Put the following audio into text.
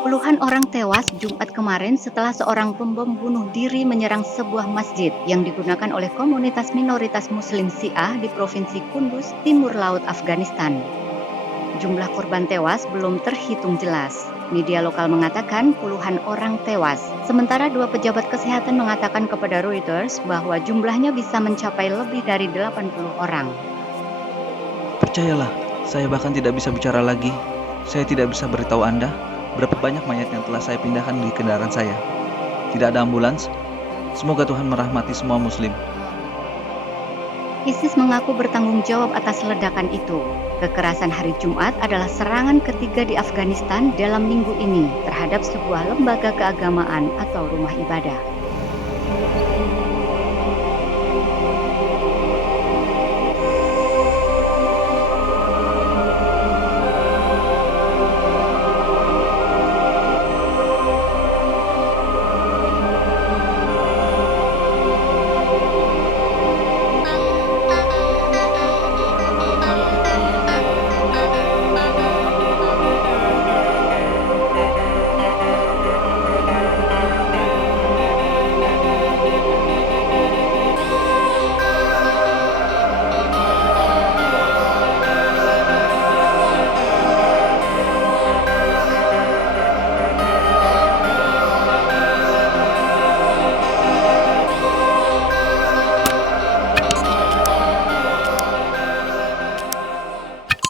Puluhan orang tewas Jumat kemarin setelah seorang pembom bunuh diri menyerang sebuah masjid yang digunakan oleh komunitas minoritas Muslim Syiah di Provinsi Kunduz, Timur Laut Afghanistan. Jumlah korban tewas belum terhitung jelas. Media lokal mengatakan puluhan orang tewas, sementara dua pejabat kesehatan mengatakan kepada Reuters bahwa jumlahnya bisa mencapai lebih dari 80 orang. Percayalah, saya bahkan tidak bisa bicara lagi. Saya tidak bisa beritahu Anda berapa banyak mayat yang telah saya pindahkan di kendaraan saya. Tidak ada ambulans. Semoga Tuhan merahmati semua muslim. ISIS mengaku bertanggung jawab atas ledakan itu. Kekerasan hari Jumat adalah serangan ketiga di Afghanistan dalam minggu ini terhadap sebuah lembaga keagamaan atau rumah ibadah.